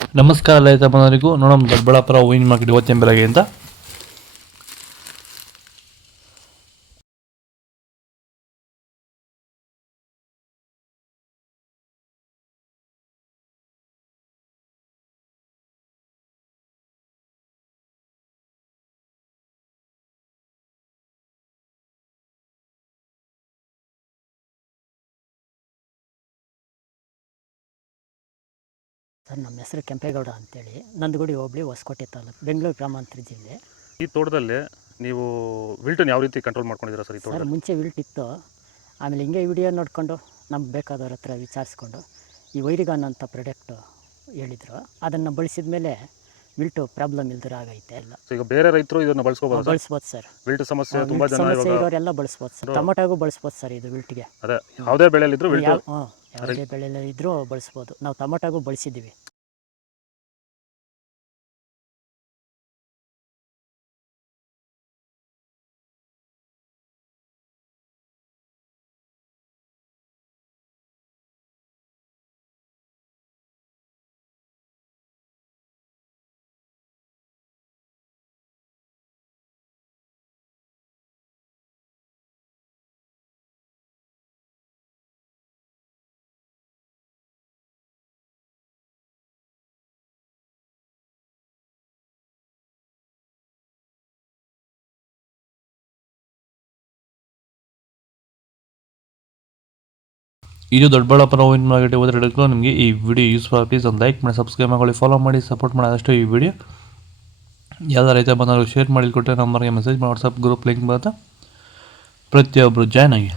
ನಮಸ್ಕಾರ ರೈತ ಬಂದವರಿಗೂ ನೋಡೋಣ ದೊಡ್ಡಬಳ್ಳಾಪುರ ಹೂವಿನ ಮಾರ್ಕೆಟ್ ಇವತ್ತಿನ ಬೆಳಗ್ಗೆ ಅಂತ ಸರ್ ನಮ್ಮ ಹೆಸರು ಕೆಂಪೇಗೌಡ ಅಂತೇಳಿ ನಂದಗುಡಿ ಹೋಬಳಿ ಹೊಸಕೋಟೆ ತಾಲೂಕು ಬೆಂಗಳೂರು ಗ್ರಾಮಾಂತರ ಜಿಲ್ಲೆ. ಈ ತೋಟದಲ್ಲಿ ನೀವು ವಿಲ್ಟನ್ನು ಯಾವ ರೀತಿ ಕಂಟ್ರೋಲ್ ಮಾಡ್ಕೊಂಡಿದ್ದೀರಾ ಸರ್? ಈ ಸರ್ ತೋಟದಲ್ಲಿ ಮುಂಚೆ ವಿಲ್ಟ್ ಇತ್ತು, ಆಮೇಲೆ ಹಿಂಗೆ ವಿಡಿಯೋ ನೋಡಿಕೊಂಡು ನಮ್ಗೆ ಬೇಕಾದವ್ರ ಹತ್ರ ವಿಚಾರಿಸ್ಕೊಂಡು ಈ ವೈರಿಗಾನ್ ಅಂತ ಪ್ರಾಡಕ್ಟು ಹೇಳಿದರು, ಅದನ್ನು ಬಳಸಿದ ಮೇಲೆ ವಿಲ್ಟು ಪ್ರಾಬ್ಲಮ್ ಇಲ್ದಿರ ಆಗೈತೆ ಎಲ್ಲ. ಈಗ ಬೇರೆ ರೈತರು ಇದನ್ನು ಬಳಸ್ಬೋದು ಸರ್. ವಿಲ್ಟ್ ಸಮಸ್ಯೆ ತುಂಬ ಜನ ಸಮಸ್ಯೆ ಇರೋರೆಲ್ಲ ಬಳಸ್ಬೋದು ಸರ್. ಟೊಮೊಟೊಗೂ ಬಳಸ್ಬೋದು ಸರ್ ಇದು ವಿಲ್ಟ್ಗೆ. ಅದೇ ಯಾವುದೇ ಬೆಳೆಯಲ್ಲಿದ್ದರೂ ವಿಲ್ಟ್ ಯಾವುದೇ ಬೆಳೆಯಲ್ಲಿ ಇದ್ದರೂ ಬಳಸ್ಬೋದು. ನಾವು ಟೊಮೊಟೊಗೂ ಬಳಸಿದ್ದೀವಿ. ಇದು ದೊಡ್ಡಬಳ್ಳಾಪುರ ಹೂವಿನ ಮಾರ್ಕೆಟ್ ಇವತ್ತು ನಿಮಗೆ ಈ ವಿಡಿಯೋ ಯೂಸ್ಫುಲ್. ಪ್ಲೀಸ್ ಒಂದು ಲೈಕ್ ಮಾಡಿ, ಸಬ್ಸ್ಕ್ರೈಬ್ ಮಾಡಿ, ಫಾಲೋ ಮಾಡಿ, ಸಪೋರ್ಟ್ ಮಾಡಿ. ಆದಷ್ಟು ಈ ವಿಡಿಯೋ ಎಲ್ಲ ರೈತ ಬಂದವರು ಶೇರ್ ಮಾಡಿಕೊಟ್ಟರೆ ನಂಬರ್ಗೆ ಮೆಸೇಜ್ ಮಾಡಿ, ವಾಟ್ಸಪ್ ಗ್ರೂಪ್ ಲಿಂಕ್ ಬರುತ್ತೆ, ಪ್ರತಿಯೊಬ್ಬರು ಜಾಯ್ನ್ ಆಗಿ.